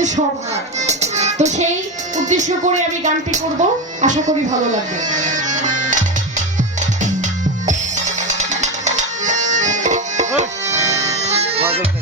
হচ্ছে সভার তো সেই উদ্দেশ্য করে আমি গানটি করব। আশা করি ভালো লাগবে। পাগল